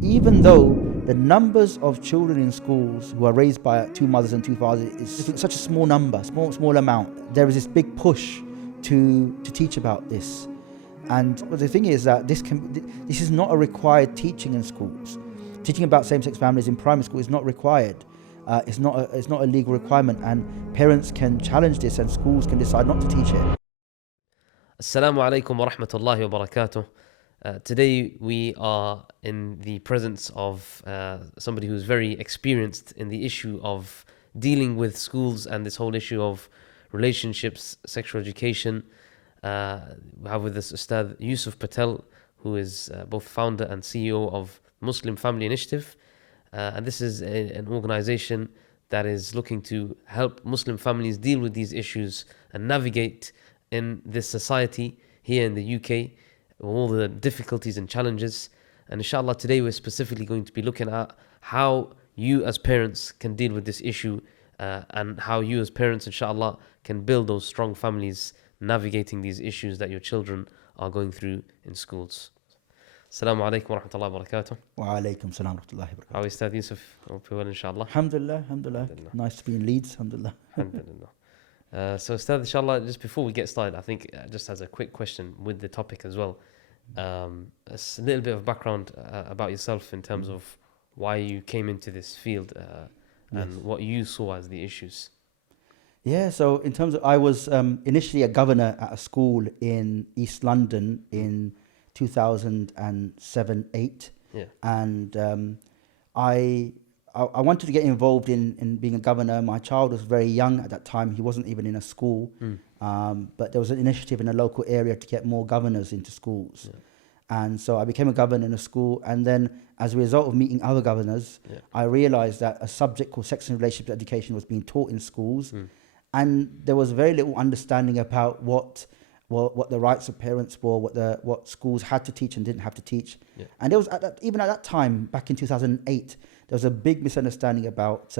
Even though the numbers of children in schools who are raised by two mothers and two fathers is such a small number, small amount, there is this big push to teach about this. And the thing is that this is not a required teaching in schools. Teaching about same-sex families in primary school is not required. It's not a legal requirement, and parents can challenge this, and schools can decide not to teach it. Assalamu alaikum wa rahmatullahi wa barakatuh. Today we are in the presence of somebody who's very experienced in the issue of dealing with schools and this whole issue of relationships, sexual education. We have with us Ustadh Yusuf Patel, who is both founder and CEO of Muslim Family Initiative. And this is an organization that is looking to help Muslim families deal with these issues and navigate in this society here in the UK, all the difficulties and challenges. And inshallah, today we're specifically going to be looking at how you as parents can deal with this issue and how you as parents, inshallah, can build those strong families navigating these issues that your children are going through in schools. Assalamu alaikum wa rahmatullahi wa barakatuh. Wa alaikum salam wa rahmatullahi wa barakatuh. How is Ustadh Yusuf? Hope you're well, inshallah. Alhamdulillah. Nice to be in Leeds, alhamdulillah. So Ustadh, inshallah, just before we get started, I think just as a quick question with the topic as well, a little bit of background about yourself in terms of why you came into this field and what you saw as the issues. Yeah, so in terms of, I was initially a governor at a school in East London in 2007-8, and I wanted to get involved in being a governor. My child was very young at that time. He wasn't even in a school, but there was an initiative in a local area to get more governors into schools. And so I became a governor in a school, and then as a result of meeting other governors, I realized that a subject called sex and relationship education was being taught in schools, and there was very little understanding about what the rights of parents were, what schools had to teach and didn't have to teach. And there was even at that time, back in 2008, there was a big misunderstanding about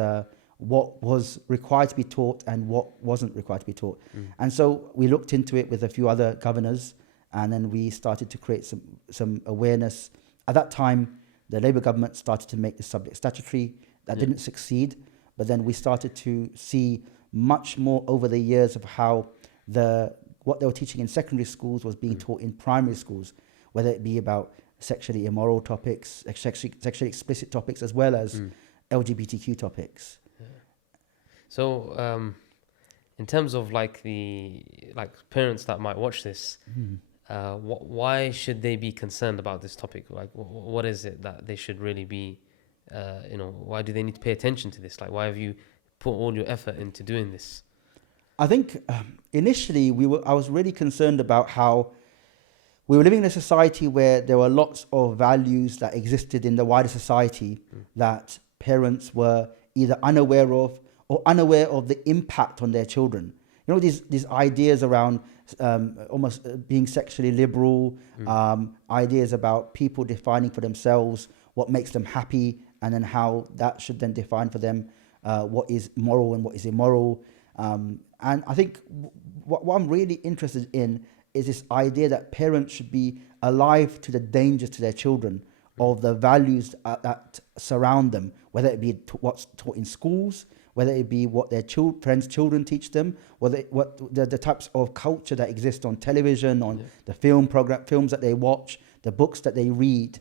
what was required to be taught and what wasn't required to be taught. And so we looked into it with a few other governors, and then we started to create some awareness. At that time, the Labour government started to make the subject statutory. That didn't succeed, but then we started to see much more over the years of how what they were teaching in secondary schools was being taught in primary schools, whether it be about sexually immoral topics, sexually explicit topics, as well as LGBTQ topics. So, in terms of like parents that might watch this, why should they be concerned about this topic? Like, what is it that they should really be? Why do they need to pay attention to this? Like, why have you put all your effort into doing this? I think initially I was really concerned about how we were living in a society where there were lots of values that existed in the wider society that parents were either unaware of or unaware of the impact on their children. You know, these ideas around almost being sexually liberal, ideas about people defining for themselves what makes them happy, and then how that should then define for them what is moral and what is immoral. And I think what I'm really interested in is this idea that parents should be alive to the dangers to their children of the values that surround them, whether it be what's taught in schools, whether it be what their friends' children teach them, what the types of culture that exist on television, on the films that they watch, the books that they read.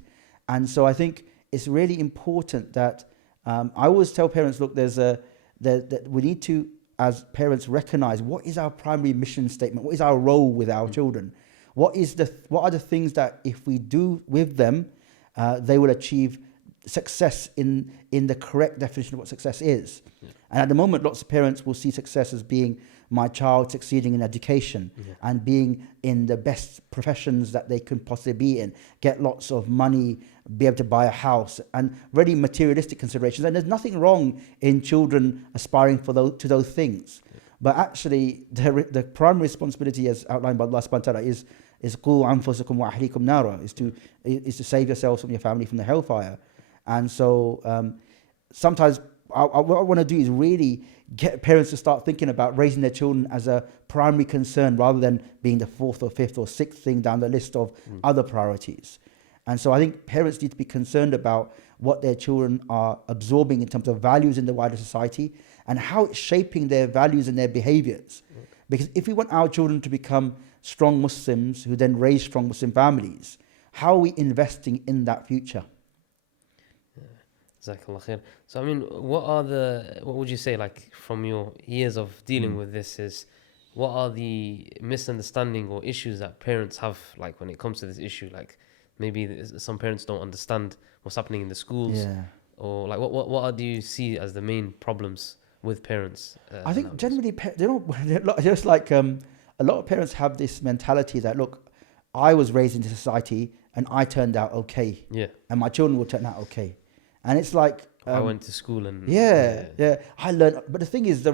And so I think it's really important that I always tell parents, look, that we need to, as parents, recognize what is our primary mission statement, what is our role with our children, what are the things that if we do with them, they will achieve success in the correct definition of what success is. And at the moment, lots of parents will see success as being my child succeeding in education and being in the best professions that they can possibly be in, get lots of money, be able to buy a house, and really materialistic considerations. And there's nothing wrong in children aspiring to those things. But actually, the primary responsibility, as outlined by Allah subhanahu wa ta'ala, is qu anfusakum wa ahlikum nara, is to save yourselves from your family from the hellfire. And so sometimes what I want to do is really get parents to start thinking about raising their children as a primary concern rather than being the fourth or fifth or sixth thing down the list of other priorities. And so I think parents need to be concerned about what their children are absorbing in terms of values in the wider society and how it's shaping their values and their behaviors. Because if we want our children to become strong Muslims who then raise strong Muslim families, how are we investing in that future? Jazakallah khair. So I mean, what would you say, like, from your years of dealing with this, is what are the misunderstanding or issues that parents have, like, when it comes to this issue? Like, maybe some parents don't understand what's happening in the schools, or like what do you see as the main problems with parents? I think generally they don't, just like a lot of parents have this mentality that, look, I was raised into society and I turned out okay, and my children will turn out okay. And it's like I went to school and I learned. But the thing is,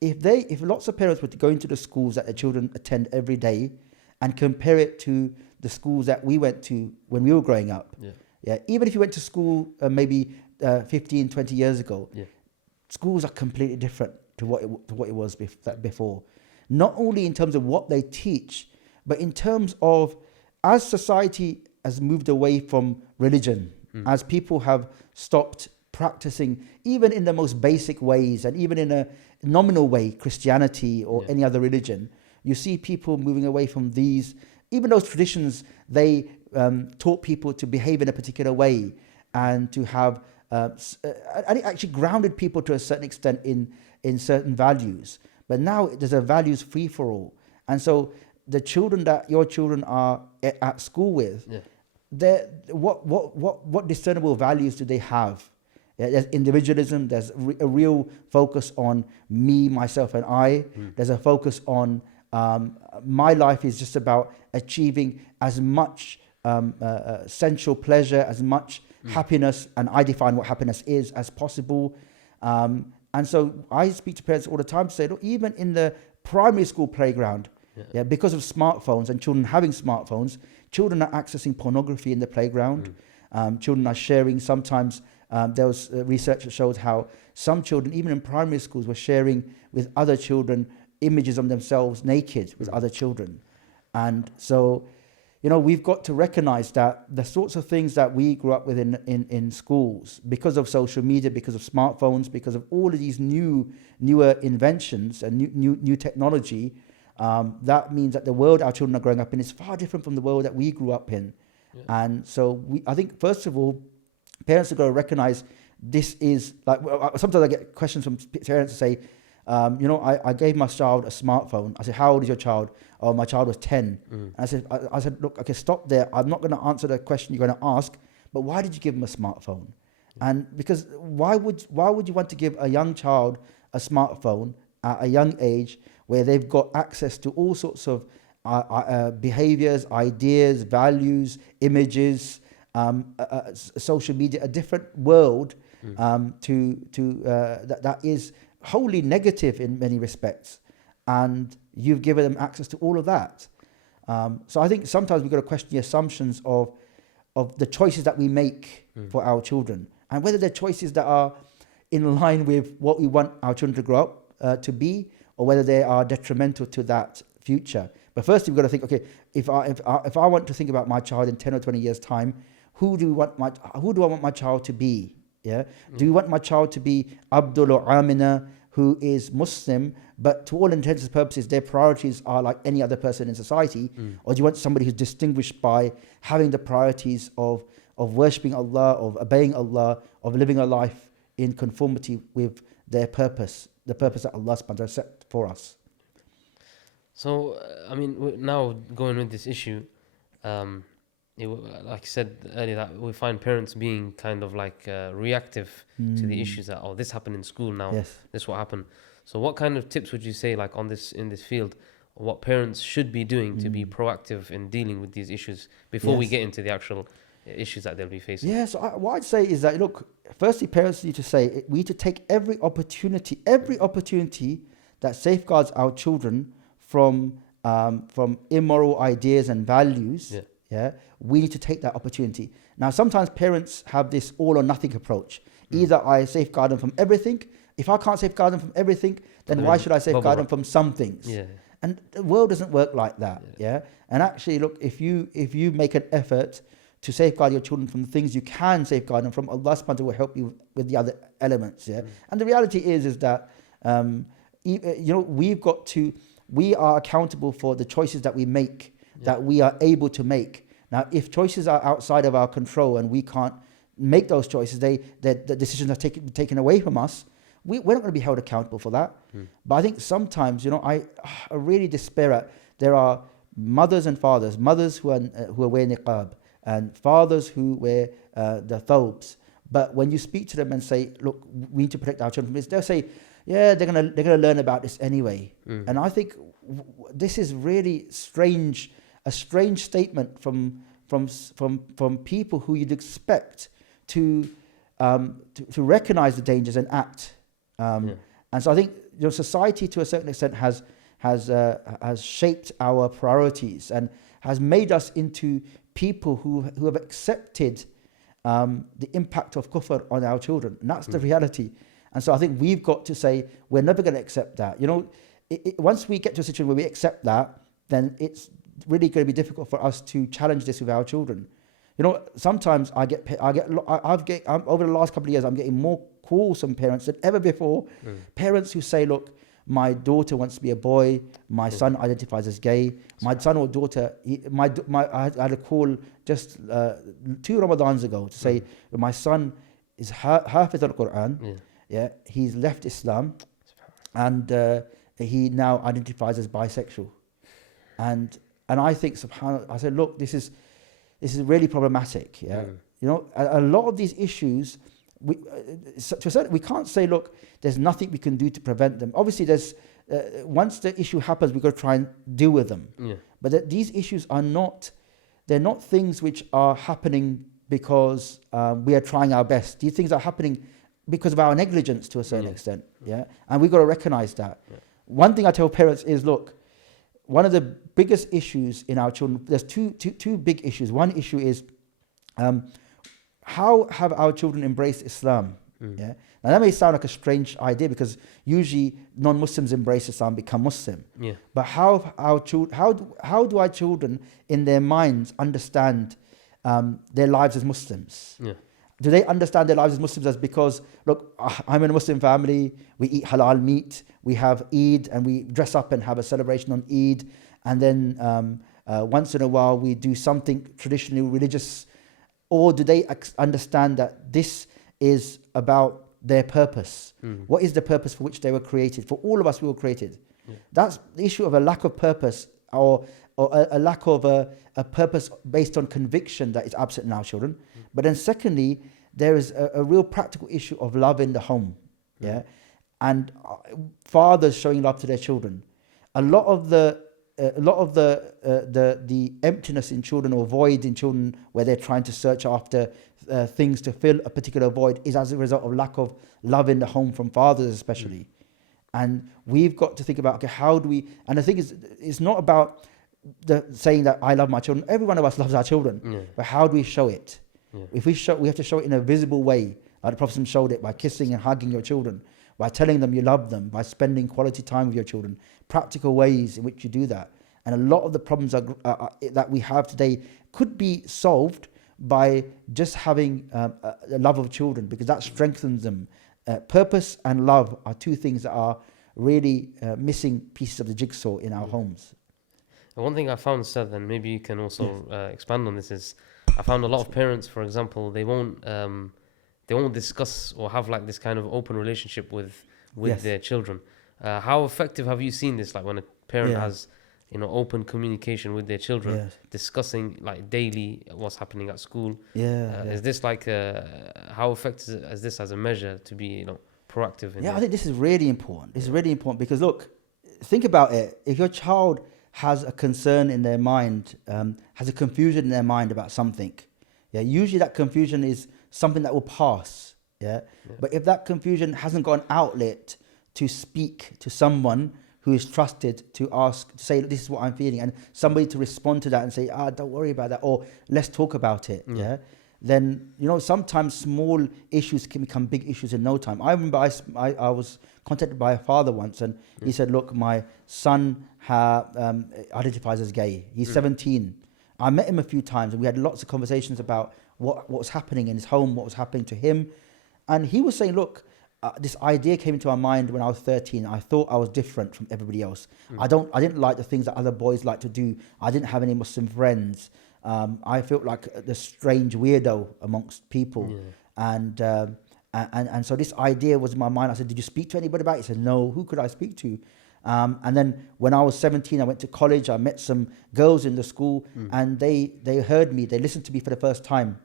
if lots of parents were to go into the schools that their children attend every day and compare it to the schools that we went to when we were growing up, even if you went to school maybe 15, 20 years ago, schools are completely different to what it was before. Not only in terms of what they teach, but in terms of, as society has moved away from religion, as people have stopped practicing, even in the most basic ways, and even in a nominal way, Christianity or any other religion, you see people moving away from these, even those traditions. They taught people to behave in a particular way and to have, and it actually grounded people to a certain extent in certain values. But now there's a values free for all. And so the children that your children are at school with, what discernible values do they have? There's individualism. There's a real focus on me, myself, and I. There's a focus on my life is just about achieving as much sensual pleasure, as much happiness, and I define what happiness is, as possible. And so I speak to parents all the time to say, look, even in the primary school playground, because of smartphones and children having smartphones, children are accessing pornography in the playground. Children are sharing. Sometimes there was research that showed how some children, even in primary schools, were sharing with other children images of themselves naked with other children. And so, we've got to recognize that the sorts of things that we grew up with in schools, because of social media, because of smartphones, because of all of these newer inventions and new technology, that means that the world our children are growing up in is far different from the world that we grew up in. And so I think, first of all, parents are going to recognize this is like, sometimes I get questions from parents to say, I gave my child a smartphone. I said, how old is your child? Oh, my child was 10. And I said, look, okay, stop there. I'm not going to answer the question you're going to ask, but why did you give him a smartphone? And because why would you want to give a young child a smartphone at a young age where they've got access to all sorts of behaviors, ideas, values, images, social media, a different world that is wholly negative in many respects, and you've given them access to all of that. So I think sometimes we've got to question the assumptions of the choices that we make for our children, and whether they're choices that are in line with what we want our children to grow up to be, or whether they are detrimental to that future. But first, we've got to think, okay, if I want to think about my child in 10 or 20 years' time, who do I want my child to be? Do you want my child to be Abdul or Amina, who is Muslim, but to all intents and purposes, their priorities are like any other person in society? Or do you want somebody who's distinguished by having the priorities of worshipping Allah, of obeying Allah, of living a life in conformity with their purpose, the purpose that Allah subhanahu wa ta'ala set for us? So, I mean, now going with this issue, like I said earlier, that we find parents being kind of like reactive to the issues that, this happened in school now, this what happened. So what kind of tips would you say, like, in this field, what parents should be doing to be proactive in dealing with these issues before we get into the actual issues that they'll be facing? So what I'd say is that, look, firstly, parents need to say, we need to take every opportunity that safeguards our children from immoral ideas and values. We need to take that opportunity. Now, sometimes parents have this all or nothing approach. Either I safeguard them from everything. If I can't safeguard them from everything, then why should I safeguard them from some things? And the world doesn't work like that. And actually, look, if you make an effort to safeguard your children from the things you can safeguard them from. Allah subhanahu wa ta'ala will help you with the other elements. Yeah. And the reality is that we are accountable for the choices that we make, that we are able to make. Now, if choices are outside of our control and we can't make those choices, the decisions are taken away from us, we're not going to be held accountable for that. But I think sometimes, I really despair at, there are mothers and fathers, mothers who are wearing niqab, and fathers who wear the thawbs. But when you speak to them and say, look, we need to protect our children from this, they'll say, yeah, they're gonna learn about this anyway. And I think this is really a strange statement from people who you'd expect to recognize the dangers and act. And so I think society to a certain extent has shaped our priorities and has made us into people who have accepted the impact of kufr on our children. And that's the reality. And so I think we've got to say, we're never going to accept that. Once we get to a situation where we accept that, then it's really going to be difficult for us to challenge this with our children. Sometimes over the last couple of years, I'm getting more calls from parents than ever before. Parents who say, look, my daughter wants to be a boy, my son identifies as gay, my son or daughter, I had a call just 2 Ramadans ago to say, my son is hafiz al-Quran, he's left Islam, and he now identifies as bisexual. And I think, subhanAllah, I said, look, this is really problematic. A lot of these issues, we can't say, look, there's nothing we can do to prevent them. Obviously, there's once the issue happens, we've got to try and deal with them. But these issues they're not things which are happening because we are trying our best. These things are happening because of our negligence to a certain extent. And we've got to recognize that. One thing I tell parents is, look, one of the biggest issues in our children, there's two big issues. One issue is how have our children embraced Islam? Now that may sound like a strange idea, because usually non-Muslims embrace Islam, become Muslim. But how do our children in their minds understand their lives as Muslims? Do they understand their lives as Muslims as, because, look, I'm in a Muslim family, we eat halal meat, we have Eid, and we dress up and have a celebration on Eid, and then once in a while we do something traditionally religious? Or do they understand that this is about their purpose? What is the purpose for which they were created? For all of us, we were created. That's the issue of a lack of purpose, or a lack of a purpose based on conviction that is absent in our children. But then secondly, there is a real practical issue of love in the home. And fathers showing love to their children. A lot of the emptiness in children, or void in children, where they're trying to search after things to fill a particular void, is as a result of lack of love in the home from fathers especially. And we've got to think about, okay, how do we, and the thing is, it's not about saying that I love my children. Every one of us loves our children. But how do we show it? If we have to show it in a visible way, like the Prophet showed it, by kissing and hugging your children, by telling them you love them, by spending quality time with your children, practical ways in which you do that. And a lot of the problems that we have today could be solved by just having a love of children, because that strengthens them. Purpose and love are two things that are really missing pieces of the jigsaw in our homes. And one thing I found, Seth, and maybe you can also expand on this, is I found a lot of parents, for example, they won't discuss or have like this kind of open relationship with their children. How effective have you seen this? Like when a parent has open communication with their children, discussing like daily what's happening at school. Is this like how effective is this as a measure to be proactive? I think this is really important. This is really important because, look, think about it. If your child has a concern in their mind, has a confusion in their mind about something, usually that confusion is something that will pass. But if that confusion hasn't got an outlet to speak to someone who is trusted, to ask, to say, this is what I'm feeling, and somebody to respond to that and say, don't worry about that, or let's talk about it. Then sometimes small issues can become big issues in no time. I remember I was contacted by a father once, and he said, look, my son identifies as gay. He's 17. I met him a few times, and we had lots of conversations about what was happening in his home, what was happening to him. And he was saying, look, this idea came into my mind when I was 13. I thought I was different from everybody else. I didn't like the things that other boys like to do. I didn't have any Muslim friends. I felt like the strange weirdo amongst people. And so this idea was in my mind. I said, did you speak to anybody about it? He said, no. Who could I speak to? And then when I was 17, I went to college. I met some girls in the school, and they heard me. They listened to me for the first time.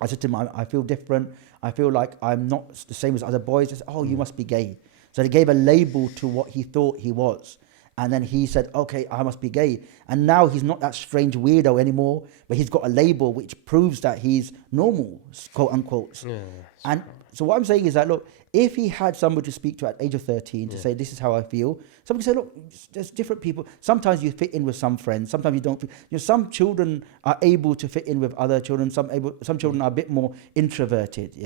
I said to them, I feel different. I feel like I'm not the same as other boys. They said, oh, you must be gay. So they gave a label to what he thought he was. And then he said, okay, I must be gay. And now he's not that strange weirdo anymore, but he's got a label which proves that he's normal, quote unquote. And so what I'm saying is that, look, if he had somebody to speak to at age of 13 to say, this is how I feel, somebody say, look, there's different people. Sometimes you fit in with some friends. Sometimes you don't. Some children are able to fit in with other children. Some children are a bit more introverted.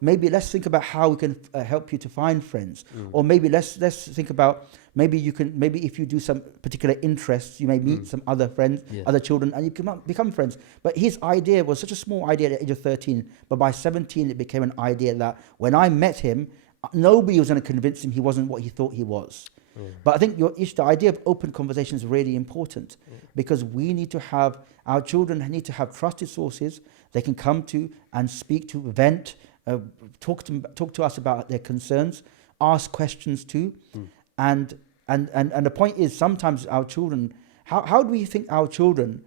Maybe let's think about how we can help you to find friends. Or maybe let's think about, maybe if you do some particular interests, you may meet some other friends, other children, and you can become friends. But his idea was such a small idea at the age of 13, but by 17 it became an idea that when I met him, nobody was going to convince him he wasn't what he thought he was. But I think the idea of open conversation is really important, because we need to have, our children need to have trusted sources they can come to and speak to, vent, talk to us about their concerns, ask questions to. And the point is, sometimes our children, how do we think our children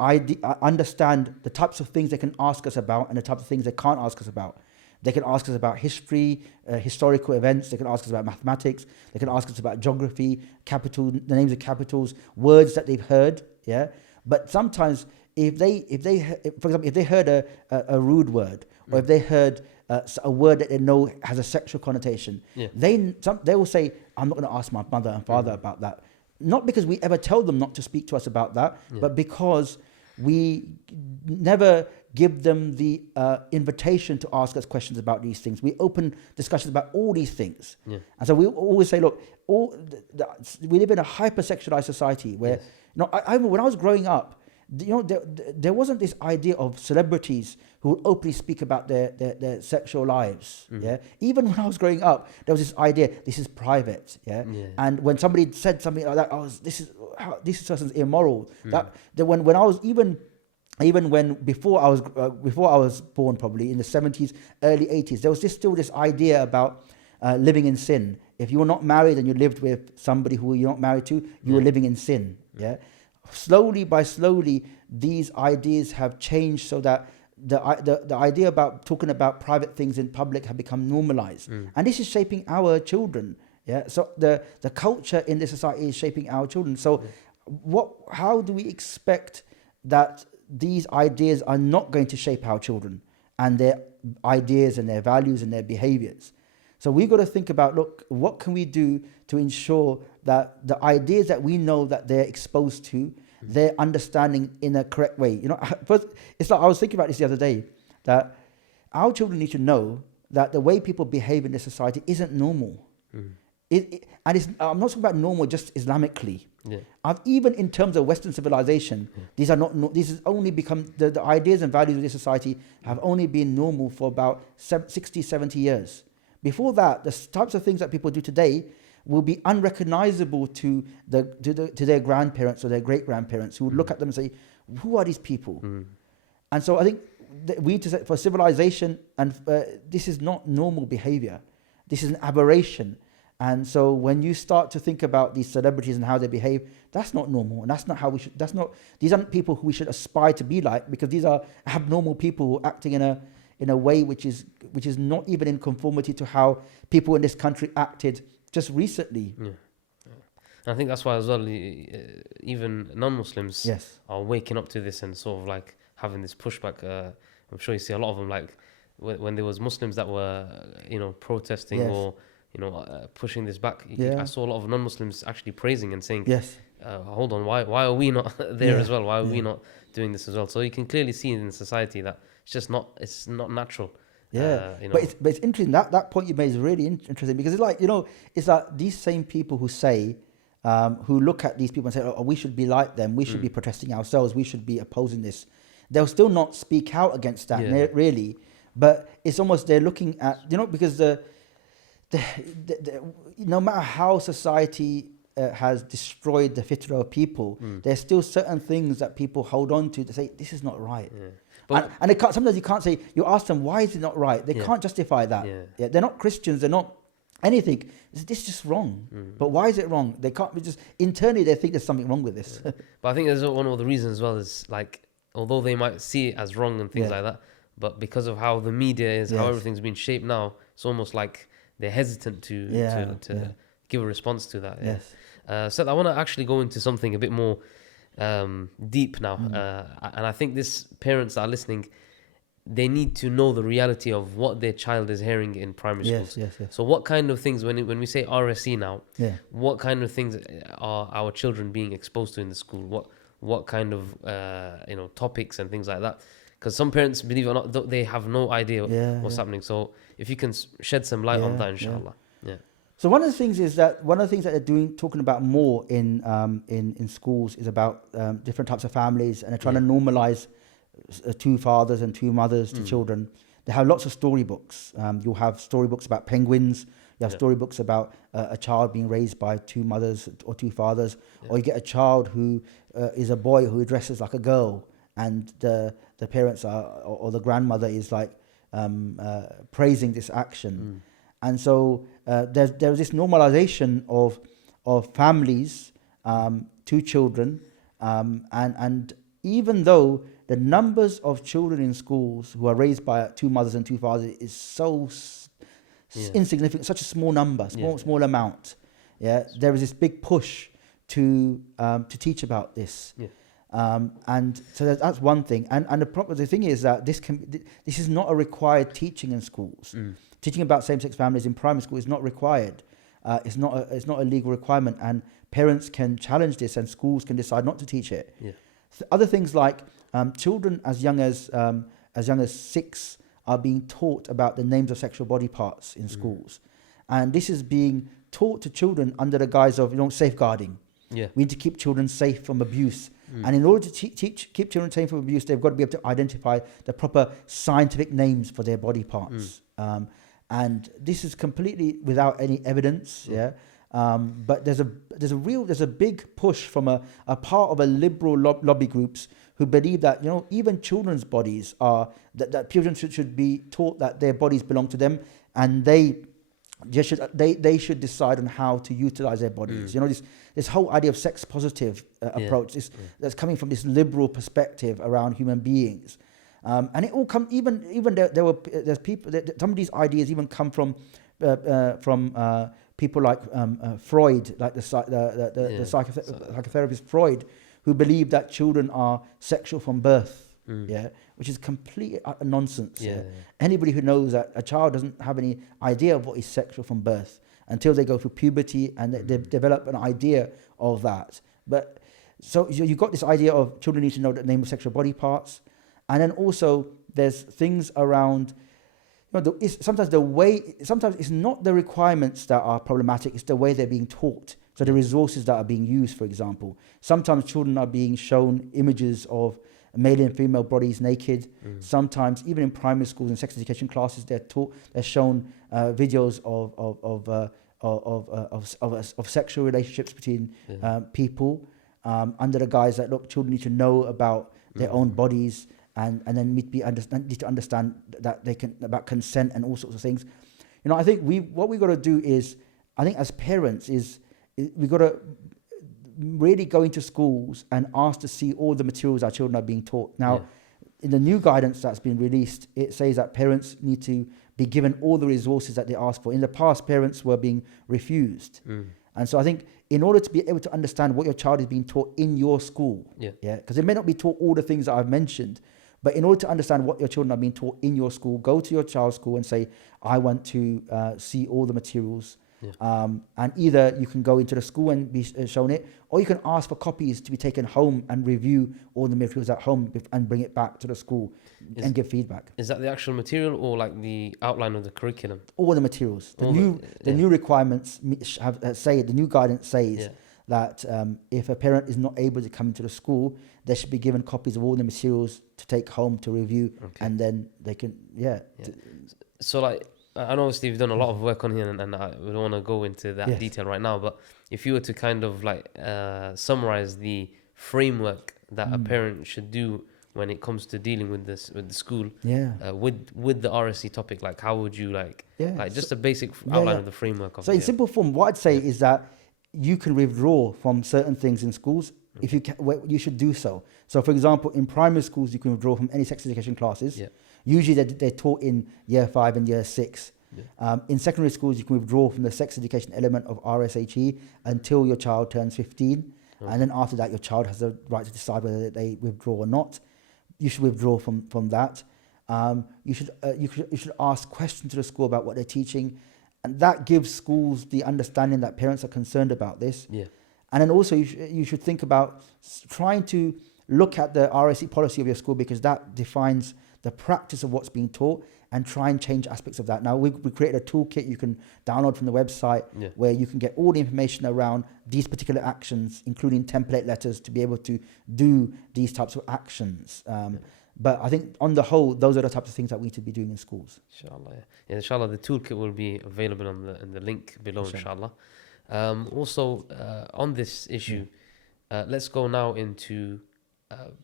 understand the types of things they can ask us about and the types of things they can't ask us about? They can ask us about history, historical events. They can ask us about mathematics. They can ask us about geography, the names of capitals, words that they've heard. Yeah. But sometimes, for example, if they heard a rude word, or if they heard a word that they know has a sexual connotation, they will say, I'm not going to ask my mother and father about that. Not because we ever tell them not to speak to us about that, but because we never give them the invitation to ask us questions about these things. We open discussions about all these things. And so we always say, look, we live in a hypersexualized society where, when I was growing up, there wasn't this idea of celebrities who would openly speak about their sexual lives. Even when I was growing up, there was this idea, this is private. And when somebody said something like that, this person's immoral. That when I was before I was born, probably in the 70s, early 80s, there was still this idea about living in sin. If you were not married and you lived with somebody who you're not married to, you were living in sin. Slowly, these ideas have changed so that the idea about talking about private things in public have become normalized. And this is shaping our children. So the culture in this society is shaping our children. So how do we expect that these ideas are not going to shape our children and their ideas and their values and their behaviors? So we've got to think about, look, what can we do to ensure that the ideas that we know that they're exposed to, they're understanding in a correct way? First, it's like I was thinking about this the other day, that our children need to know that the way people behave in this society isn't normal. I'm not talking about normal just Islamically. Even in terms of Western civilization, these has only become, the ideas and values of this society have only been normal for about 60, 70 years. Before that, the types of things that people do today will be unrecognizable to their grandparents or their great-grandparents, who would look at them and say, who are these people? And so I think that we need to say, for civilization, and this is not normal behavior. This is an aberration. And so when you start to think about these celebrities and how they behave, that's not normal, and that's not how we should. These aren't people who we should aspire to be like, because these are abnormal people who are acting in a way which is not even in conformity to how people in this country acted just recently. I think that's why as well, even non-Muslims are waking up to this and sort of like having this pushback. I'm sure you see a lot of them, like when there was Muslims that were protesting or pushing this back. I saw a lot of non-Muslims actually praising and saying, hold on, why are we not there as well? Why are we not doing this as well? So you can clearly see in society that it's not natural. But it's interesting, that point you made is really interesting, because it's like, it's like these same people who say who look at these people and say, oh, we should be like them, we should be protesting ourselves, we should be opposing this, they'll still not speak out against that, really. But it's almost they're looking at, because no matter how society has destroyed the fitrah of people, there's still certain things that people hold on to say, this is not right. And they can't, sometimes you can't say, you ask them, why is it not right? They can't justify that. They're not Christians, they're not anything. This is just wrong. But why is it wrong? They can't just, internally they think there's something wrong with this. But I think there's one of the reasons as well is like, although they might see it as wrong and things like that, but because of how the media is, how everything's been shaped now, it's almost like they're hesitant to give a response to that. So I want to actually go into something a bit more deep now. And I think this parents that are listening, they need to know the reality of what their child is hearing in primary schools. So what kind of things, when we say RSE now, what kind of things are our children being exposed to in the school? What kind of topics and things like that? Because some parents, believe it or not, they have no idea what's happening. So if you can shed some light on that, inshallah. So one of the things that they're talking about more in schools is about different types of families, and they're trying to normalize two fathers and two mothers to children. They have lots of storybooks. You'll have storybooks about penguins. You have storybooks about a child being raised by two mothers or two fathers, or you get a child who is a boy who dresses like a girl, and the parents or the grandmother is like praising this action. And so there's this normalization of families, two children, and even though the numbers of children in schools who are raised by two mothers and two fathers is so insignificant, such a small number, small amount. There is this big push to teach about this. And so that's one thing. And the thing is that this is not a required teaching in schools. Teaching about same-sex families in primary school is not required. It's not a legal requirement, and parents can challenge this, and schools can decide not to teach it. Other things like children as young as 6 are being taught about the names of sexual body parts in schools, and this is being taught to children under the guise of safeguarding. We need to keep children safe from abuse. And in order to keep children safe from abuse, they've got to be able to identify the proper scientific names for their body parts. And this is completely without any evidence. But there's a big push from a part of a liberal lobby groups who believe that even children's bodies are that children should be taught that their bodies belong to them, and they should decide on how to utilize their bodies. This whole idea of sex positive approach that's coming from this liberal perspective around human beings. And it all come there's people that some of these ideas even come from people like Freud, like the psychotherapist Freud, who believe that children are sexual from birth. Which is complete nonsense. Anybody who knows that a child doesn't have any idea of what is sexual from birth until they go through puberty and they develop an idea of that. But so you've got this idea of children need to know the name of sexual body parts. And then also there's things around, sometimes it's not the requirements that are problematic, it's the way they're being taught. So the resources that are being used, for example. Sometimes children are being shown images of male and female bodies naked. Sometimes, even in primary schools and sex education classes, they're shown videos of sexual relationships between people under the guise that children need to know about their own bodies. And then need to understand that they can about consent and all sorts of things. I think what we got to do is, I think as parents we got to really go into schools and ask to see all the materials our children are being taught. Now, in the new guidance that's been released, it says that parents need to be given all the resources that they ask for. In the past, parents were being refused. And so I think in order to be able to understand what your child is being taught in your school, because they may not be taught all the things that I've mentioned, but in order to understand what your children are being taught in your school, go to your child's school and say, I want to see all the materials. And either you can go into the school and be shown it, or you can ask for copies to be taken home and review all the materials at home and bring it back to the school and give feedback. Is that the actual material or like the outline of the curriculum? All the materials. The new requirements the new guidance says that if a parent is not able to come into the school, they should be given copies of all the materials to take home to review, and then they can, So like, I know Steve, you've done a lot of work on here, and we don't want to go into that detail right now, but if you were to kind of like summarize the framework that a parent should do when it comes to dealing with this, with the school, with the RSE topic, like how would you like just a basic outline of the framework of it? So in simple form, what I'd say is that you can withdraw from certain things in schools. If you can, you should do so. So for example, in primary schools, you can withdraw from any sex education classes. Usually they're taught in year 5 and year 6. In secondary schools, you can withdraw from the sex education element of RSHE until your child turns 15. And then after that, your child has the right to decide whether they withdraw or not. You should withdraw from that. You should ask questions to the school about what they're teaching. And that gives schools the understanding that parents are concerned about this. And then also you should think about trying to look at the RSE policy of your school, because that defines the practice of what's being taught, and try and change aspects of that. Now, we created a toolkit you can download from the website where you can get all the information around these particular actions, including template letters to be able to do these types of actions. But I think on the whole, those are the types of things that we need to be doing in schools. Inshallah, inshallah, the toolkit will be available in the link below, inshallah. Also, on this issue, let's go now into,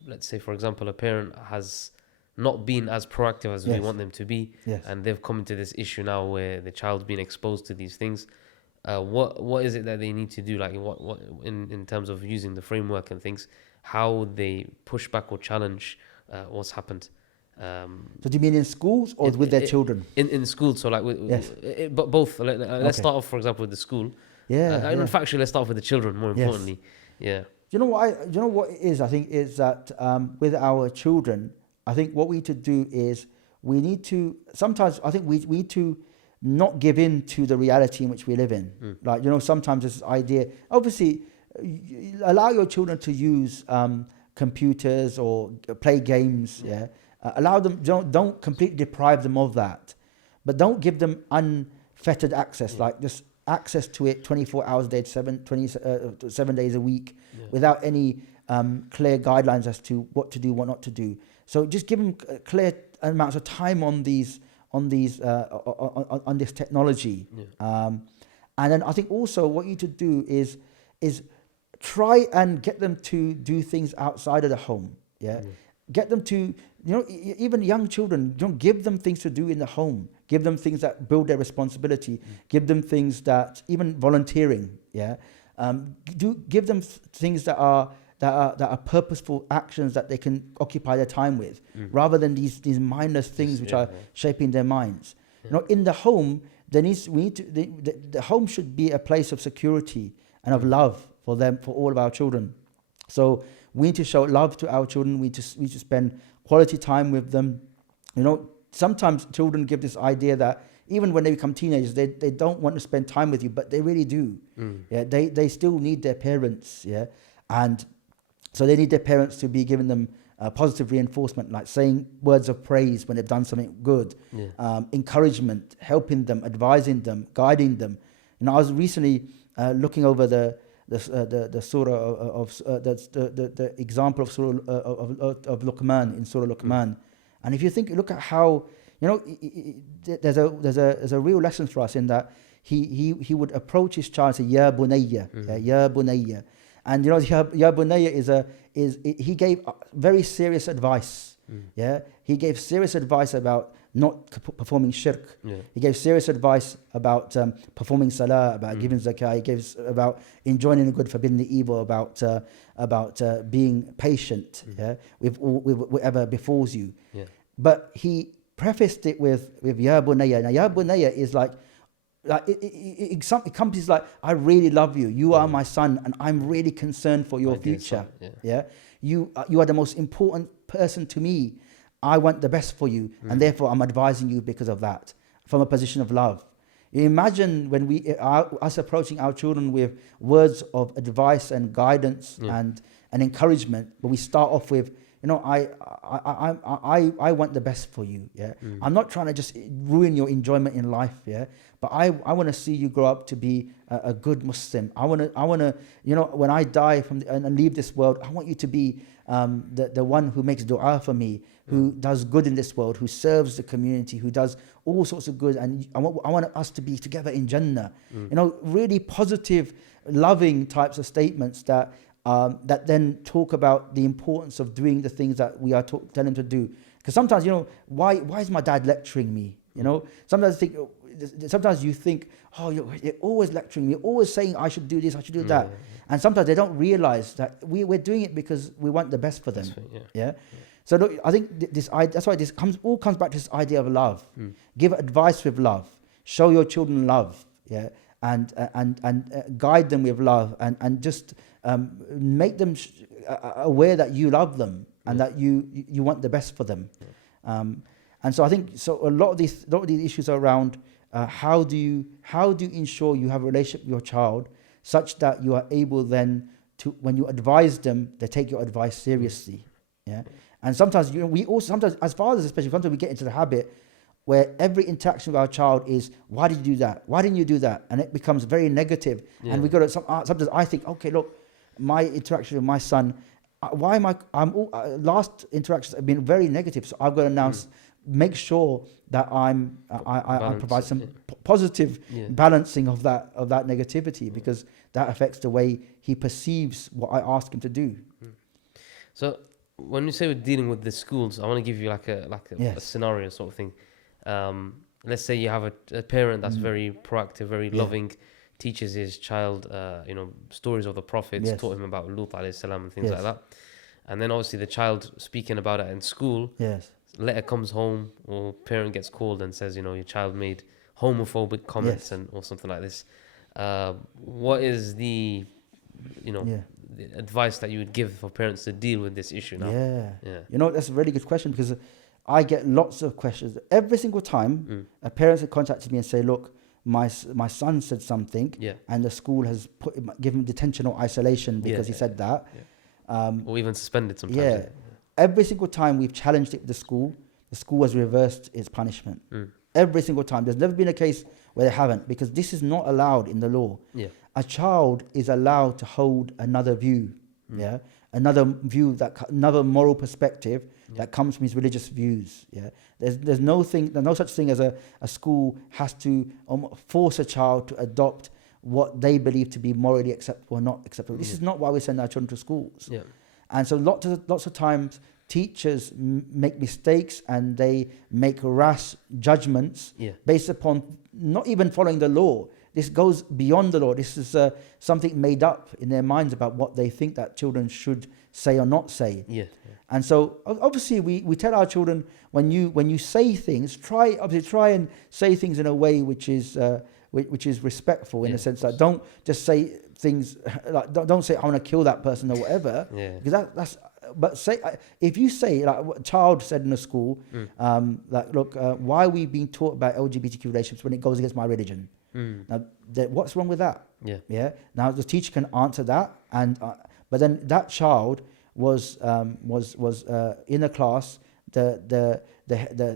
let's say, for example, a parent has not been as proactive as we want them to be, and they've come into this issue now where the child's been exposed to these things. What is it that they need to do, like what in terms of using the framework and things, how they push back or challenge what's happened? So do you mean in schools or with their children? In schools, so like but both. Let's start off, for example, with the school. In fact, actually, let's start off with the children more importantly. Do you know what it is? I think is that with our children, I think what we need to do is we need to sometimes, I think we need to not give in to the reality in which we live in. Like, sometimes this idea, obviously, allow your children to use computers or play games. Allow them, don't completely deprive them of that, but don't give them unfettered access, like just access to it 24 hours a day, 7 days a week, without any clear guidelines as to what to do, what not to do. So just give them clear amounts of time on this technology. And then I think also what you need to do is try and get them to do things outside of the home. Get them to, even young children, give them things to do in the home. Give them things that build their responsibility. Give them things that, even volunteering, give them things that are purposeful actions that they can occupy their time with, rather than these mindless things which are shaping their minds. In the home, the home should be a place of security and of love for them, for all of our children. So we need to show love to our children. We need to spend quality time with them. Sometimes children give this idea that even when they become teenagers, they don't want to spend time with you, but they really do. They still need their parents. And so they need their parents to be giving them positive reinforcement, like saying words of praise when they've done something good, encouragement, helping them, advising them, guiding them. I was recently looking over the surah of the example of surah of Luqman, in Surah Luqman, and if you look at how there's a real lesson for us in that he would approach his child and say, Ya bunayya, ya bunayya. And Ya Bunayya he gave very serious advice. He gave serious advice about not performing shirk. He gave serious advice about performing salah, about giving zakah. He gave about enjoining the good, forbidding the evil, about being patient with whatever befalls you. But he prefaced it with Ya Bunayya. Now Ya Bunayya is like it comes like, I really love you. You are my son, and I'm really concerned for your future. You are the most important person to me. I want the best for you, and therefore I'm advising you because of that, from a position of love. You imagine when us approaching our children with words of advice and guidance and encouragement, but we start off with I want the best for you. Yeah, I'm not trying to just ruin your enjoyment in life. Yeah, but I want to see you grow up to be a good Muslim. I want to, when I die and leave this world, I want you to be the one who makes dua for me, who does good in this world, who serves the community, who does all sorts of good. And I want us to be together in Jannah. Really positive, loving types of statements that then talk about the importance of doing the things that we are telling them to do. Because sometimes, why is my dad lecturing me? Sometimes you think, oh, you're always lecturing me, you're always saying I should do this, I should do that. And sometimes they don't realize that we're doing it because we want the best for them. Yeah. So look, I think that's why this all comes back to this idea of love. Give advice with love. Show your children love. Yeah. And guide them with love, and just make them aware that you love them and that you want the best for them. And so I think a lot of these issues are around how do you ensure you have a relationship with your child such that you are able then to, when you advise them, they take your advice seriously. Yeah. And sometimes sometimes as fathers especially, sometimes we get into the habit where every interaction with our child is, why did you do that? Why didn't you do that? And it becomes very negative. And we got to, sometimes I think, okay, look, my interaction with my son, last interactions have been very negative. So I've got to now make sure that I provide some positive balancing of that negativity, because that affects the way he perceives what I ask him to do. So when you say we're dealing with the schools, I want to give you like a scenario sort of thing. Let's say you have a parent that's very proactive, very loving, teaches his child, stories of the prophets, taught him about Lut alayhi salam and things like that. And then obviously the child speaking about it in school, letter comes home, or parent gets called and says, your child made homophobic comments or something like this. What is the advice that you would give for parents to deal with this issue now? That's a really good question, because I get lots of questions every single time. A parent has contacted me and say, look, my son said something, and the school has given him detention or isolation because he said that, or even suspended sometimes. Every single time we've challenged it with the school has reversed its punishment. Every single time. There's never been a case where they haven't, because this is not allowed in the law. A child is allowed to hold another view, another view, another moral perspective that comes from his religious views. There's no such thing as a school has to force a child to adopt what they believe to be morally acceptable or not acceptable. This is not why we send our children to schools. And so lots of times teachers make mistakes, and they make rash judgments based upon not even following the law. This goes beyond the law. This is something made up in their minds about what they think that children should say or not say. And so obviously we tell our children, when you say things, try and say things in a way which is respectful, in a sense that don't just say things like, don't say I want to kill that person or whatever, because that's. But say, if you say, like what a child said in a school, like, look, why are we being taught about LGBTQ relationships when it goes against my religion? Now, what's wrong with that? Now the teacher can answer that, but then that child was in a class. The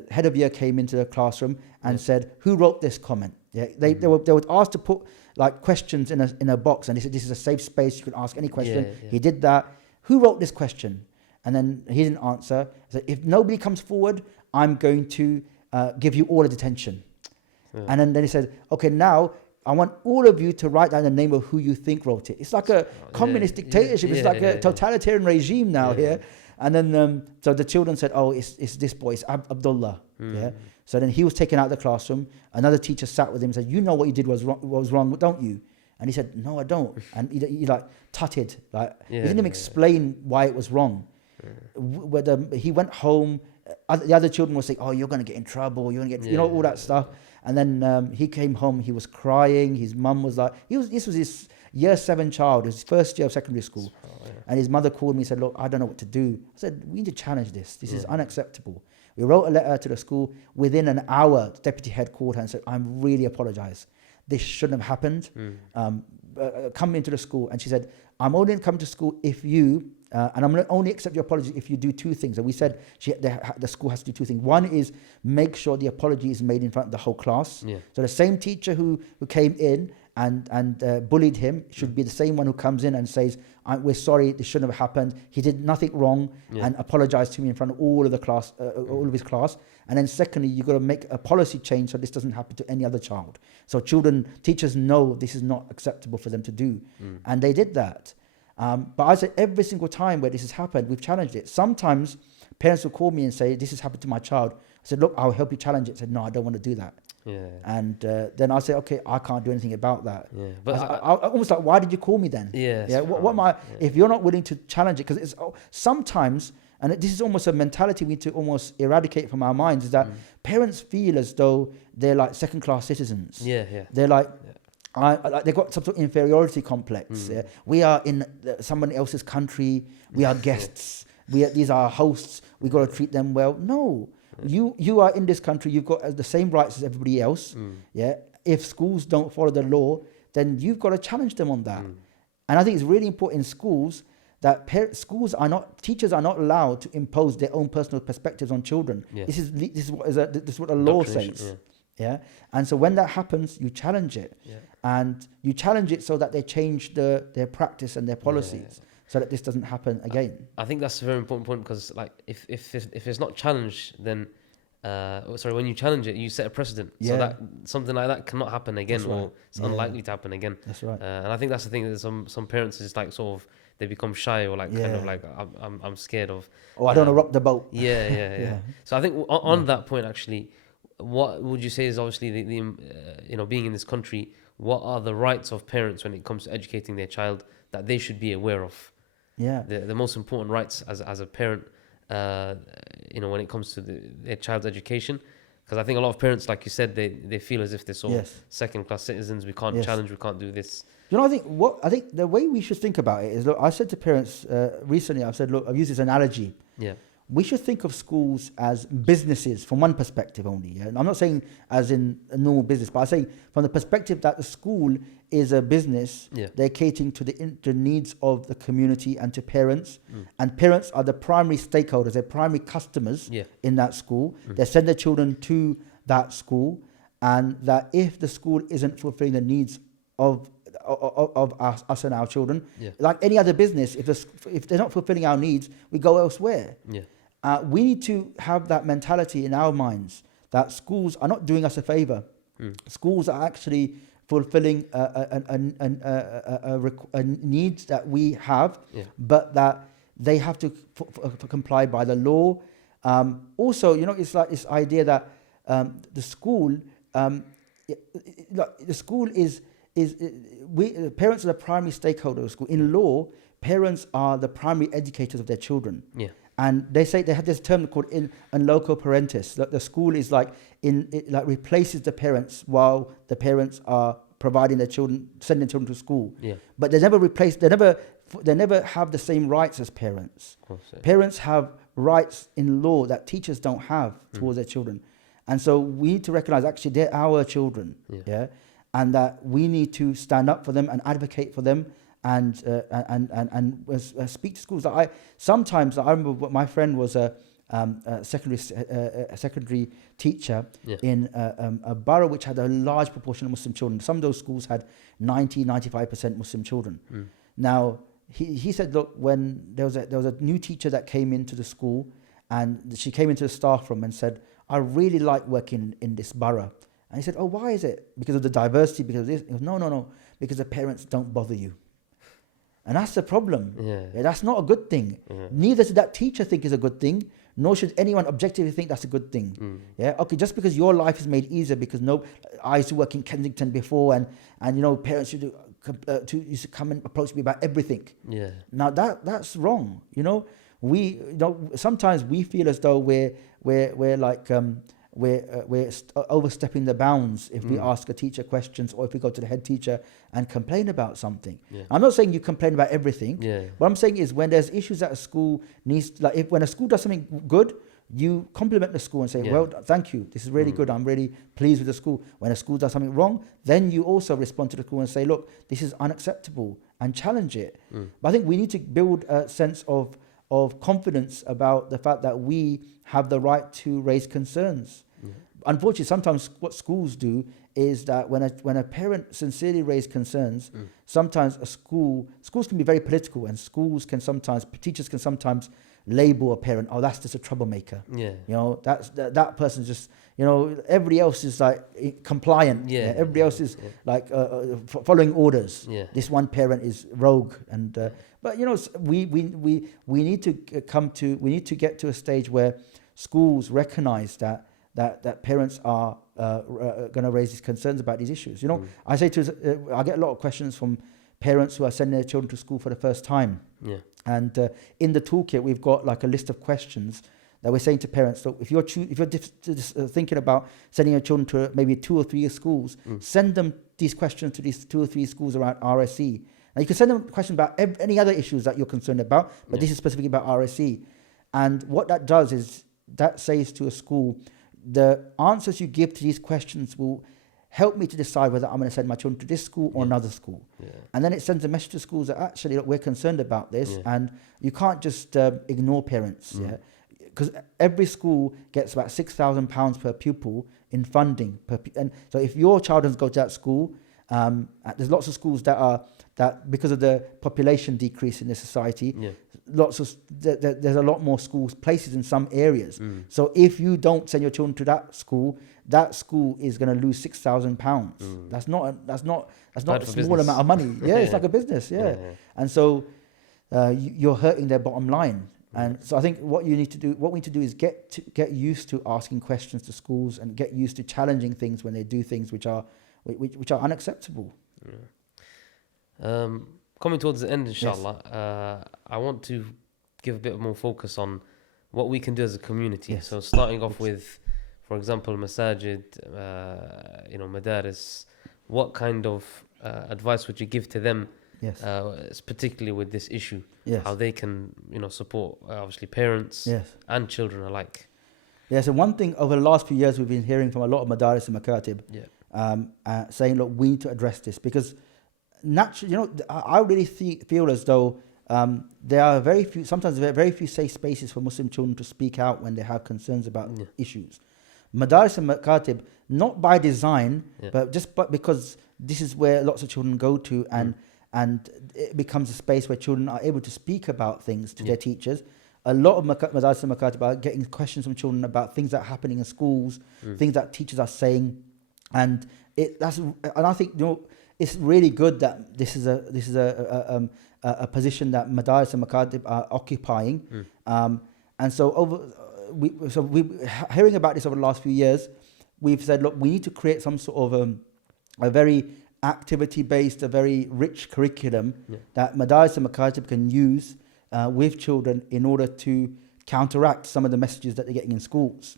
head of year came into the classroom and said, "Who wrote this comment?" They were asked to put like questions in a box, and they said, "This is a safe space. You can ask any question." He did that. Who wrote this question? And then he didn't answer. He said, if nobody comes forward, I'm going to give you all a detention. And then he said, okay, now I want all of you to write down the name of who you think wrote it. It's like a communist dictatorship. It's like a totalitarian regime now here. And then so the children said, oh, it's this boy, it's Abdullah. So then he was taken out of the classroom. Another teacher sat with him and said, you know what you did was wrong, don't you? And he said, no, I don't. And he like tutted. He didn't even explain why it was wrong. Whether he went home, the other children were saying, oh, you're going to get in trouble. You're going to get, all that stuff. And then he came home, he was crying. His mum was like, this was his year 7 child, his first year of secondary school. And his mother called me and said, look, I don't know what to do. I said, we need to challenge this. This is unacceptable. We wrote a letter to the school. Within an hour, the deputy head called her and said, I really apologize. This shouldn't have happened. Come into the school. And she said, I'm only coming to school if you And I'm going to only accept your apology if you do two things. And we said the school has to do two things. One is make sure the apology is made in front of the whole class. Yeah. So the same teacher who came in and bullied him should be the same one who comes in and says, we're sorry, this shouldn't have happened. He did nothing wrong, and apologize to me in front of all of the class, all of his class. And then secondly, you've got to make a policy change so this doesn't happen to any other child. So teachers know this is not acceptable for them to do. And they did that. But I said every single time where this has happened, we've challenged it. Sometimes parents will call me and say, this has happened to my child. I said, look, I'll help you challenge it. I said, no, I don't want to do that. Yeah. And then I say, okay, I can't do anything about that. Yeah. But I almost like, why did you call me then? Yeah. Yeah. What am I? If you're not willing to challenge it, because it's sometimes, and this is almost a mentality we need to almost eradicate from our minds, is that parents feel as though they're like second-class citizens. Yeah. Yeah. They're like, they've got some sort of inferiority complex. Yeah? We are in someone else's country. We are guests. These are hosts. We got to treat them well. No. You are in this country, you've got the same rights as everybody else. Yeah. If schools don't follow the law, then you've got to challenge them on that. And I think it's really important in schools that teachers are not allowed to impose their own personal perspectives on children. Yeah. This is what the law says. Yeah. And so when that happens, you challenge it. Yeah. And you challenge it so that they change their practice and their policies. Yeah. So that this doesn't happen again. I think that's a very important point, because like if it's not challenged, then when you challenge it, you set a precedent. Yeah. So that something like that cannot happen again, or it's unlikely to happen again. That's right. And I think that's the thing, that some parents is like sort of, they become shy, or like kind of like I'm scared of. Oh, I don't want to rock the boat. Yeah. So I think on that point, actually, what would you say is obviously the being in this country, what are the rights of parents when it comes to educating their child that they should be aware of? Yeah, the most important rights as a parent, when it comes to their child's education, because I think a lot of parents, like you said, they feel as if they're sort of second-class citizens. We can't challenge. We can't do this. I think the way we should think about it is, look, I said to parents recently, I've said, look, I've used this analogy. Yeah. We should think of schools as businesses from one perspective only. Yeah? And I'm not saying as in a normal business, but I'm saying from the perspective that the school is a business. Yeah. They're catering to the needs of the community and to parents. And parents are the primary stakeholders, they're primary customers in that school. They send their children to that school, and that if the school isn't fulfilling the needs of us and our children, like any other business, if they're not fulfilling our needs, we go elsewhere. We need to have that mentality in our minds that schools are not doing us a favor. Schools are actually fulfilling a need that we have, but that they have to comply by the law. Also, it's like this idea that the school is parents are the primary stakeholder of school. In law, parents are the primary educators of their children. Yeah. And they have this term called in loco parentis. That the school is replaces the parents while the parents are providing their children, sending children to school. Yeah. But they never have the same rights as parents. Of course, yeah. Parents have rights in law that teachers don't have towards their children. And so we need to recognize actually they're our children. Yeah. And that we need to stand up for them and advocate for them, and speak to schools. I remember my friend was a secondary teacher in a borough which had a large proportion of Muslim children. Some of those schools had 95% Muslim children. Now he said, look, when there was a new teacher that came into the school, and she came into the staff room and said, I really like working in this borough. And he said, oh, why is it? Because of the diversity, because of this? He goes, no, because the parents don't bother you. And that's the problem. Yeah, that's not a good thing. Neither should that teacher think is a good thing, nor should anyone objectively think that's a good thing. Yeah, okay, just because your life is made easier, because I used to work in Kensington before, and parents used to come and approach me about everything. Yeah. Now that's wrong. We sometimes we feel as though we're overstepping the bounds if we ask a teacher questions, or if we go to the head teacher and complain about something. Yeah. I'm not saying you complain about everything. Yeah. What I'm saying is when there's issues that a school needs, when a school does something good, You compliment the school and say, Yeah. well, thank you. This is really good. I'm really pleased with the school. When a school does something wrong, then you also respond to the school and say, look, this is unacceptable, and challenge it. But I think we need to build a sense of confidence about the fact that we have the right to raise concerns. Unfortunately, sometimes what schools do is that when a parent sincerely raises concerns, sometimes schools can be very political, and teachers can sometimes label a parent, oh, that's just a troublemaker. Yeah. You know, that person's just, you know, everybody else is like compliant. Yeah. Everybody else is like following orders. Yeah. This one parent is rogue, and but you know, we need to get to a stage where schools recognize that parents are going to raise these concerns about these issues. You know, I say I get a lot of questions from parents who are sending their children to school for the first time. Yeah. And in the toolkit, we've got like a list of questions that we're saying to parents. So if you're thinking about sending your children to maybe 2 or 3 schools, send them these questions to these 2 or 3 schools around RSE. Now you can send them questions about any other issues that you're concerned about, but this is specifically about RSE. And what that does is that says to a school, the answers you give to these questions will help me to decide whether I'm going to send my children to this school or another school. Yeah. And then it sends a message to schools that actually, look, we're concerned about this, and you can't just ignore parents. Yeah, because every school gets about £6,000 per pupil in funding and so if your child doesn't go to that school, there's lots of schools that because of the population decrease in the society, there's a lot more places in some areas. So if you don't send your children to that school is going to lose £6,000. That's not a small amount of money. It's like a business. And so you're hurting their bottom line. And so I think what we need to do is get used to asking questions to schools and get used to challenging things when they do things which are unacceptable. Coming towards the end, inshallah, I want to give a bit more focus on what we can do as a community. So starting off with, for example, masajid, madaris, what kind of advice would you give to them, particularly with this issue, how they can, support obviously parents and children alike? So one thing over the last few years we've been hearing from a lot of madaris and makatib, saying, look, we need to address this because naturally, I really feel as though there are very few safe spaces for Muslim children to speak out when they have concerns about issues. Madaris and makatib, not by design, but because this is where lots of children go to, and it becomes a space where children are able to speak about things to their teachers. A lot of madaris and makatib are getting questions from children about things that are happening in schools, things that teachers are saying, and I think it's really good that this is a position that madaris and makatib are occupying, and so hearing about this over the last few years, we've said, look, we need to create some sort of a very activity-based, a very rich curriculum that madaris and makatib can use with children in order to counteract some of the messages that they're getting in schools.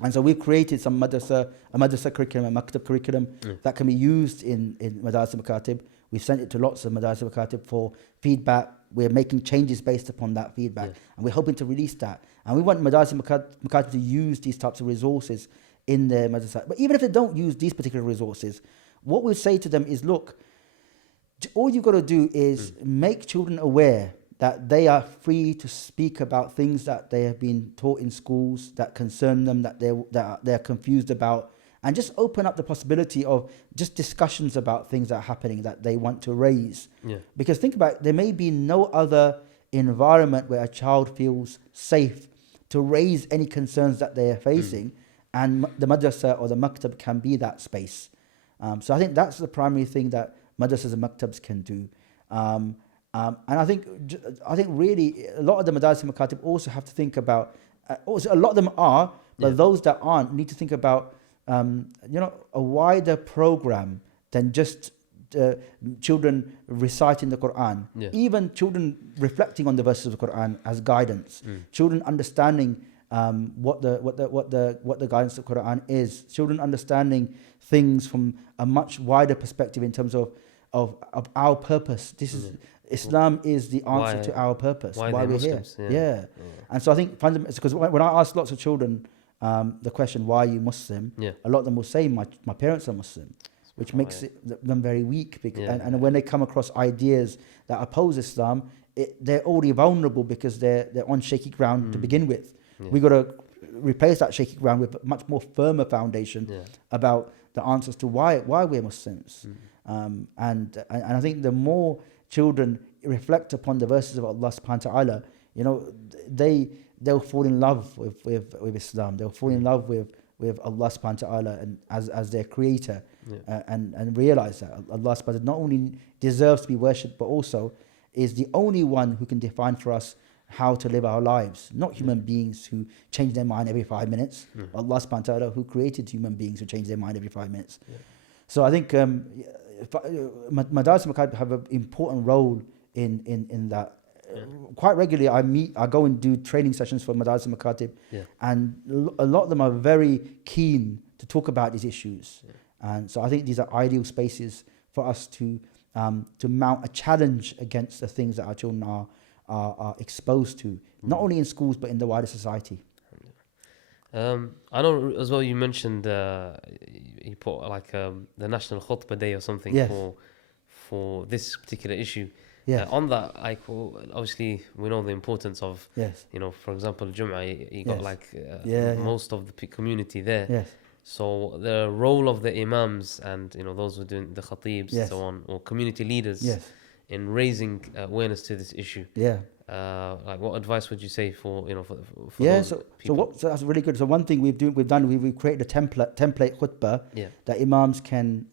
And so we've created a madrasa curriculum, a maktab curriculum that can be used in madaris and makatib. We've sent it to lots of madaris and makatib for feedback. We're making changes based upon that feedback, and we're hoping to release that. And we want madaris and makatib to use these types of resources in their madrasa. But even if they don't use these particular resources, what we say to them is, look, all you've got to do is make children aware that they are free to speak about things that they have been taught in schools that concern them, that they're confused about, and just open up the possibility of just discussions about things that are happening that they want to raise. Because think about it, there may be no other environment where a child feels safe to raise any concerns that they are facing, and the madrasa or the maktab can be that space. So I think that's the primary thing that madrasas and maktabs can do. And I think really a lot of the madaris and makatib also have to think about, also a lot of them are, but those that aren't need to think about, a wider program than just children reciting the Quran. Even children reflecting on the verses of the Quran as guidance. Children understanding what the guidance of the Quran is. Children understanding things from a much wider perspective in terms of our purpose. This is Islam is the answer Why- to our purpose, why why they're we're Muslims, here. yeah. Yeah. And so I think fundamentally, because when I ask lots of children the question, why are you Muslim? Yeah. A lot of them will say, my parents are Muslim, which makes them very weak. And when they come across ideas that oppose Islam, they're already vulnerable because they're on shaky ground to begin with. Yeah. We've got to replace that shaky ground with a much more firmer foundation about the answers to why we're Muslims. And I think the more children reflect upon the verses of Allah subhanahu wa ta'ala, you know, they'll fall in love with Islam. They'll fall in love with Allah subhanahu wa ta'ala and as their creator, and realize that Allah subhanahu wa ta'ala not only deserves to be worshipped, but also is the only one who can define for us how to live our lives, not human beings who change their mind every 5 minutes. Allah subhanahu wa ta'ala who created human beings who change their mind every 5 minutes. So I think Madaris Muqaddam have an important role in that. Quite regularly I go and do training sessions for Madaris Muqaddam, and a lot of them are very keen to talk about these issues. And so I think these are ideal spaces for us to mount a challenge against the things that our children are exposed to, not only in schools but in the wider society. I know as well you mentioned you put like the National Khutbah Day or something for this particular issue. On that, like, obviously we know the importance of, you know, for example, Jum'ah, you got like most of the community there. So the role of the imams and, you know, those who are doing the khatibs and so on, or community leaders in raising awareness to this issue. Like, what advice would you say for, you know, for those people? So that's really good. So one thing we've created a template khutbah that imams can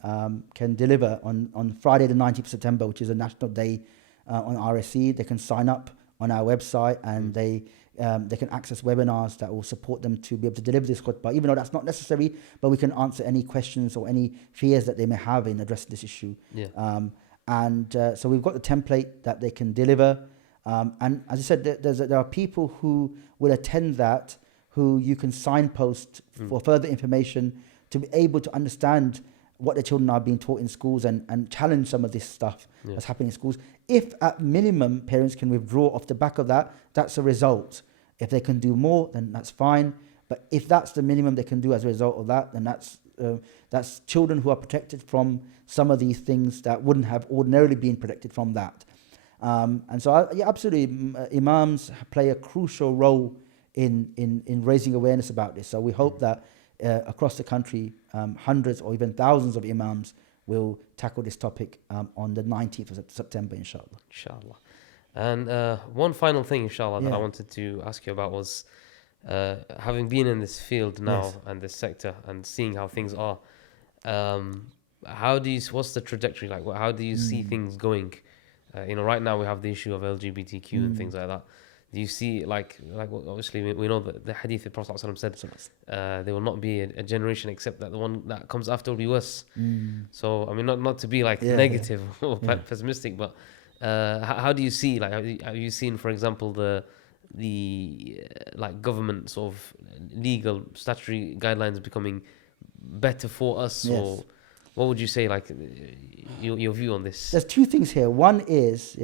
deliver on Friday the 19th of September, which is a national day on RSE. They can sign up on our website and they can access webinars that will support them to be able to deliver this khutbah, even though that's not necessary, but we can answer any questions or any fears that they may have in addressing this issue. So we've got the template that they can deliver. And as I said, there are people who will attend that, who you can signpost for further information to be able to understand what the children are being taught in schools and challenge some of this stuff that's happening in schools. If at minimum parents can withdraw off the back of that, that's a result. If they can do more, then that's fine. But if that's the minimum they can do as a result of that, then that's children who are protected from some of these things that wouldn't have ordinarily been protected from that. And so, absolutely, imams play a crucial role in raising awareness about this. So we hope that across the country, hundreds or even thousands of imams will tackle this topic on the 19th of September, inshallah. Inshallah. And one final thing, inshallah, that I wanted to ask you about was, having been in this field now and this sector and seeing how things are, what's the trajectory like? How do you see things going? You know, right now we have the issue of LGBTQ and things like that. Do you see, like obviously we know that the hadith of the Prophet ﷺ said, there will not be a generation except that the one that comes after will be worse. So, I mean, not to be like negative or pessimistic, but how do you see, like, have you seen, for example, the like government sort of legal statutory guidelines becoming better for us, or what would you say, like, your view on this? There's two things here. One is,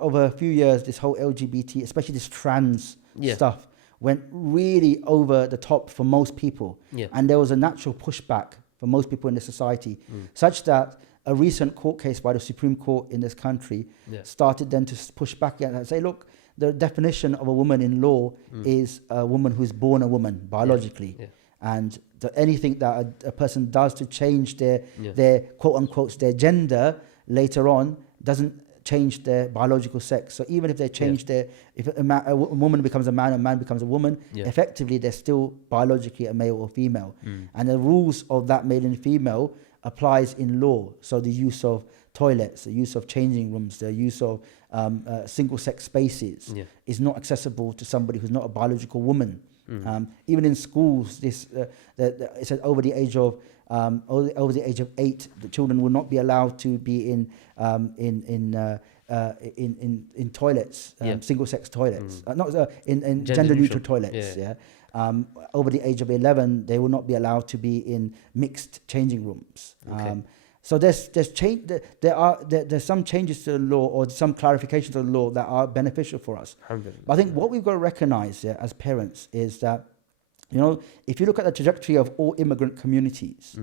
over a few years, this whole LGBT, especially this trans stuff, went really over the top for most people. And there was a natural pushback for most people in the society, such that a recent court case by the Supreme Court in this country started then to push back and say, look, the definition of a woman in law is a woman who's born a woman biologically. And anything that a person does to change their quote unquote their gender later on doesn't change their biological sex. So even if they change if a woman becomes a man becomes a woman, effectively they're still biologically a male or female. And the rules of that male and female applies in law. So the use of toilets, the use of changing rooms, the use of single sex spaces is not accessible to somebody who's not a biological woman. Even in schools, it says over the age of 8, the children will not be allowed to be in toilets, single sex toilets, not in gender neutral toilets. Over the age of 11, they will not be allowed to be in mixed changing rooms. So there's change. There's some changes to the law or some clarifications of the law that are beneficial for us. Alhamdulillah. But I think what we've got to recognize as parents is that, if you look at the trajectory of all immigrant communities,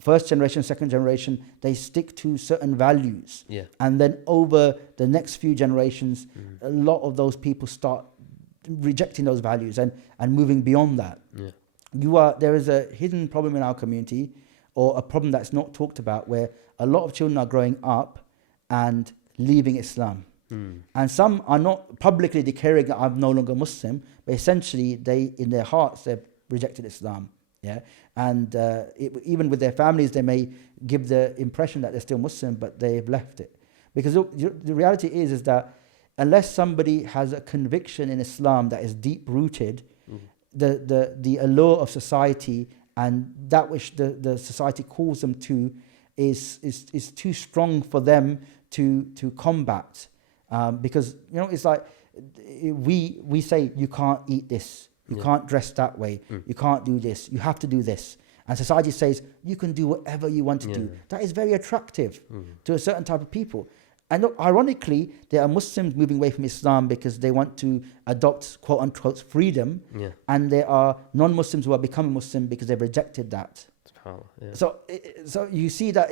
first generation, second generation, they stick to certain values. Yeah. And then over the next few generations, a lot of those people start rejecting those values and moving beyond that. Yeah. There is a hidden problem in our community, or a problem that's not talked about, where a lot of children are growing up and leaving Islam. And some are not publicly declaring that I'm no longer Muslim, but essentially in their hearts, they've rejected Islam. Yeah, and even with their families, they may give the impression that they're still Muslim, but they've left it. Because the reality is that unless somebody has a conviction in Islam that is deep rooted, the allure of society and that which the society calls them to is too strong for them to combat. Because it's like we say you can't eat this, you can't dress that way, you can't do this, you have to do this, and society says you can do whatever you want to do. That is very attractive to a certain type of people. And look, ironically, there are Muslims moving away from Islam because they want to adopt quote unquote freedom, and there are non-Muslims who are becoming Muslim because they've rejected that. Yeah. So you see that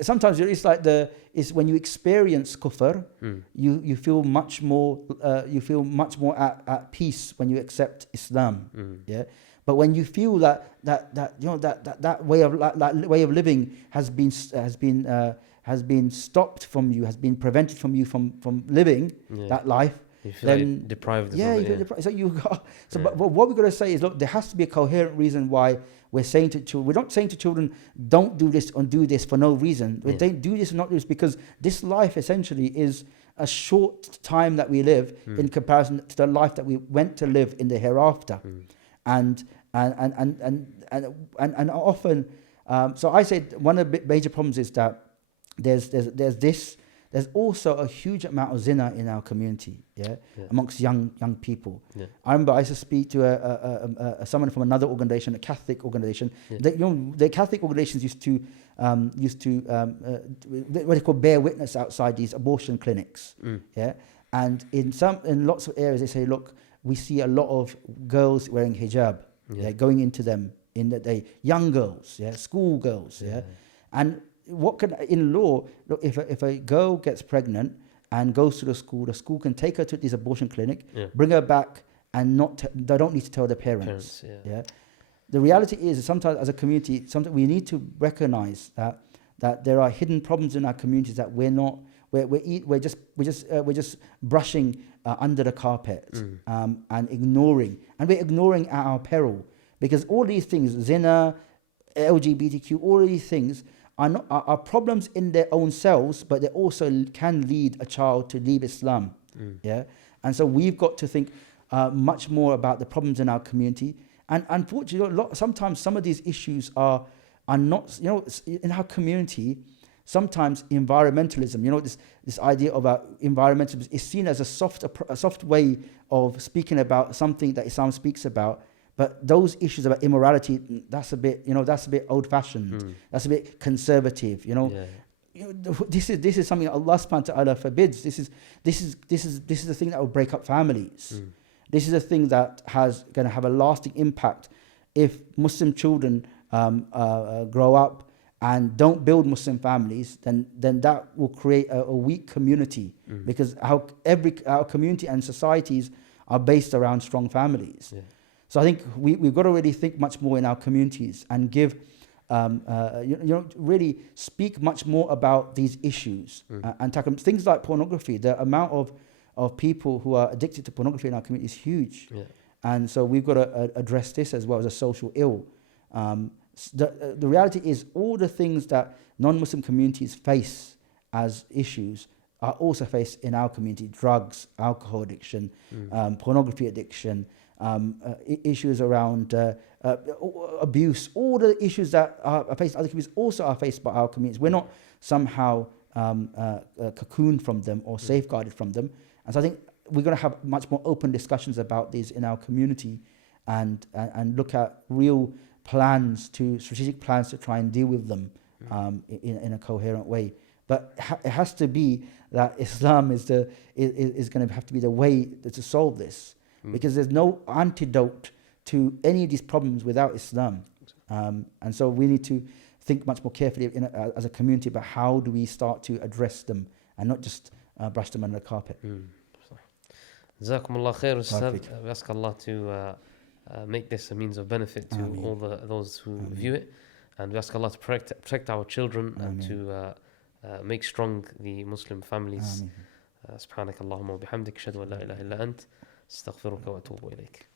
sometimes it's like it's when you experience kufr, you feel much more at peace when you accept Islam. Yeah. But when you feel that way of living has been stopped from you, has been prevented from you from living that life, you feel like deprived. But what we've got to say is, look, there has to be a coherent reason why we're saying to children. We're not saying to children, don't do this or do this for no reason. We don't do this and not do this because this life essentially is a short time that we live in comparison to the life that we went to live in the hereafter. And often, so I say one of the major problems is that there's also a huge amount of zina in our community, amongst young people. I remember I used to speak to someone from another organization, a Catholic organization. The Catholic organizations used to what they call bear witness outside these abortion clinics. And in lots of areas they say, look, we see a lot of girls wearing hijab, going into them in the day, young girls, school girls, and in law, look, if a girl gets pregnant and goes to the school can take her to this abortion clinic, bring her back, and they don't need to tell the parents. The reality is sometimes as a community, sometimes we need to recognize that there are hidden problems in our communities that we're just brushing under the carpet and ignoring, and we're ignoring at our peril, because all these things, zina, LGBTQ, all of these things are problems in their own selves, but they also can lead a child to leave Islam. And so we've got to think much more about the problems in our community. And unfortunately, sometimes some of these issues are not, in our community. Sometimes environmentalism, this idea of environmentalism is seen as a soft way of speaking about something that Islam speaks about. But those issues about immorality, that's a bit old-fashioned. That's a bit conservative. This is something that Allah subhanahu wa ta'ala forbids. This is the thing that will break up families. This is a thing that has going to have a lasting impact if Muslim children grow up and don't build Muslim families. Then that will create a weak community, because our community and societies are based around strong families. So I think we've got to really think much more in our communities and give, really speak much more about these issues and tackle things like pornography. The amount of people who are addicted to pornography in our community is huge. And so we've got to address this as well as a social ill. The reality is all the things that non-Muslim communities face as issues are also faced in our community: drugs, alcohol addiction, pornography addiction, issues around abuse. All the issues that are faced by other communities also are faced by our communities. We're not somehow cocooned from them or safeguarded from them. And so I think we're going to have much more open discussions about these in our community, and look at real strategic plans to try and deal with them in a coherent way. But it has to be that Islam is going to have to be the way to solve this, because there's no antidote to any of these problems without Islam. And so we need to think much more carefully as a community about how do we start to address them and not just brush them under the carpet. Jazakum Allah khair, Ustadh. We ask Allah to make this a means of benefit to all those who view it, and we ask Allah to protect our children and to make strong the Muslim families. سبحانك اللهم وبحمدك أشهد أن لا إله إلا أنت أستغفرك وأتوب إليك.